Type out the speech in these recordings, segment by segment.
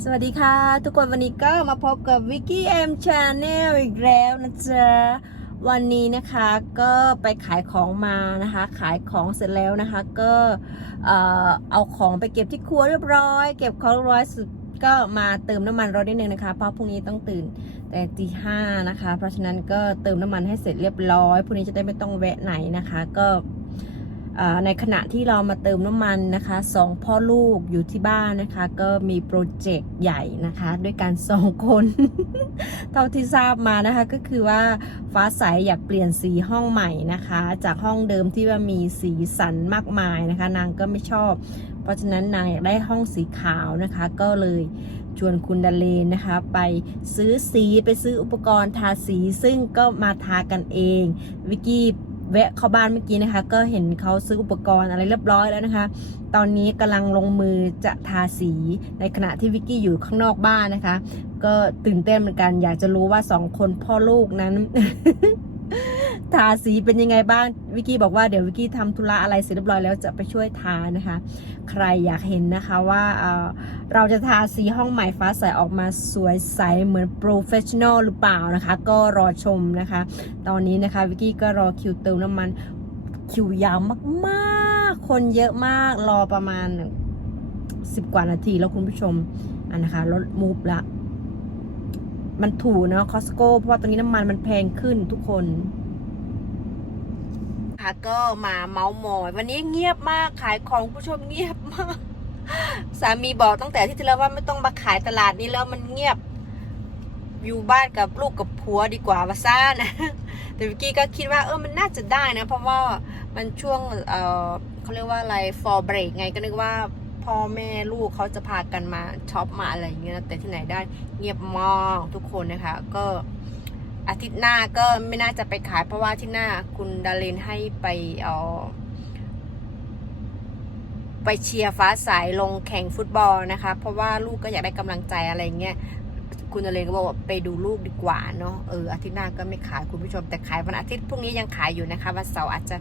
สวัสดีค่ะ ทุกคนวันนี้ก็มาพบกับวิกกี้แอมชาแนลอีกแล้วนะจ๊ะ วันนี้นะคะก็ไปขายของมานะคะ ขายของเสร็จแล้วนะคะ ก็เออเอาของไปเก็บที่ครัวเรียบร้อย เก็บของเรียบร้อยสุดก็มาเติมน้ำมันรถนิดนึงนะคะ เพราะพรุ่งนี้ต้องตื่นแต่ตีห้านะคะ เพราะฉะนั้นก็เติมน้ำมันให้เสร็จเรียบร้อยพรุ่งนี้จะได้ไม่ต้องแวะไหนนะคะ ก็ ในขณะที่เรามาเติมน้ำมันนะคะสองพ่อลูกอยู่ที่บ้านนะคะ ก็มีโปรเจกต์ใหญ่นะคะ ด้วยกันสองคน เท่าที่ทราบมานะคะ ก็คือว่าฟ้าใสอยากเปลี่ยนสีห้องใหม่นะคะ จากห้องเดิมที่ว่ามีสีสันมากมายนะคะ นางก็ไม่ชอบ เพราะฉะนั้นนางอยากได้ห้องสีขาวนะคะ ก็เลยชวนคุณดาเลนนะคะ ไปซื้อสีไปซื้ออุปกรณ์ทาสีซึ่งก็มาทากันเองวิกกี้ แวะเข้าบ้านเมื่อกี้นะคะ ก็เห็นเขาซื้ออุปกรณ์อะไรเรียบร้อยแล้วนะคะ ตอนนี้กำลังลงมือจะทาสีในขณะที่วิกกี้อยู่ข้างนอกบ้านนะคะ ก็ตื่นเต้นเหมือนกัน อยากจะรู้ว่าสองคนพ่อลูกนั้น ทาสีเป็นยังไงบ้างวิกกี้บอกว่าเดี๋ยววิกกี้ทำธุระอะไรเสร็จเรียบร้อยแล้วจะไปช่วยทานะคะ ใครอยากเห็นนะคะว่าเเราจะทาสีห้องใหม่ฟ้าใสออกมาสวยใสเหมือนโปรเฟชชั่นอลหรือเปล่านะคะ ก็รอชมนะคะ ตอนนี้นะคะวิกกี้ก็รอคิวเติมน้ำมันคิวยาวมากๆ คนเยอะมากรอประมาณสิบกว่านาทีแล้วคุณผู้ชมอันนะคะรถมูฟละ มันถูกเนาะคอสโก้เพราะว่าตอนนี้น้ำมันมันแพงขึ้นทุกคน คะ ก็มาเมาส์มอย วันนี้เงียบมากขายของผู้ชมเงียบมาก สามีบอกตั้งแต่ที่ที่แล้วว่าไม่ต้องมาขายตลาดนี้แล้วมันเงียบ อยู่บ้านกับลูกกับผัวดีกว่าวาซ่านะแต่วิกกี้ก็คิดว่าเออมันน่าจะได้นะ เพราะว่ามันช่วงเออเขาเรียกว่าอะไร for break ไงก็นึกว่าพ่อแม่ลูกเขาจะพากันมาช็อปมาอะไรอย่างเงี้ยแต่ที่ไหนได้เงียบมากทุกคนนะคะ ก็ อาทิตย์หน้าก็ไม่น่าจะไปขายเพราะว่าที่หน้าคุณดาเลนให้ไปเออไปเชียร์ฟ้าใสลงแข่งฟุตบอลนะคะ เพราะว่าลูกก็อยากได้กำลังใจอะไรเงี้ยคุณดาเลนก็บอกว่าไปดูลูกดีกว่าเนาะเอออาทิตย์หน้าก็ไม่ขายคุณผู้ชมแต่ขายวันอาทิตย์พรุ่งนี้ยังขายอยู่นะคะวันเสาร์อาจจะ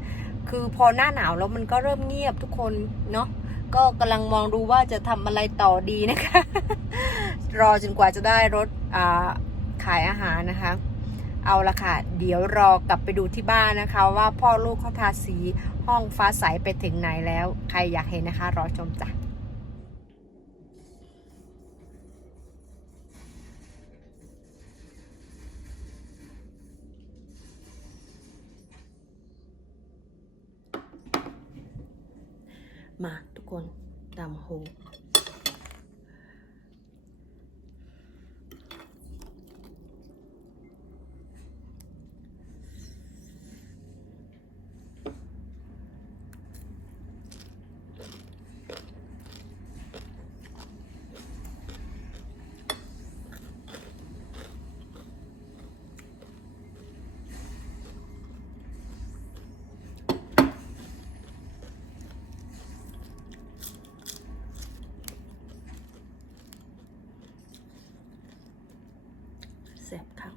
คือพอหน้าหนาวแล้วมันก็เริ่มเงียบทุกคนเนาะก็กำลังมองดูว่าจะทำอะไรต่อดีนะคะ รอจนกว่าจะได้รถอ่าขายอาหารนะคะ เอาละค่ะ เดี๋ยวรอกลับไปดูที่บ้านนะคะ ว่าพ่อลูกเขาทาสีห้องฟ้าใสไปถึงไหนแล้ว ใครอยากเห็นนะคะ รอชมจ้ะมาทุกคนตาม แซ่บครับ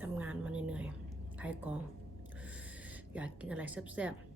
ทำงานมาเหนื่อยๆขายกอง อยากกินอะไรแซ่บๆ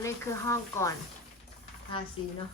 อันนี้คือห้องก่อนทาสีเนาะ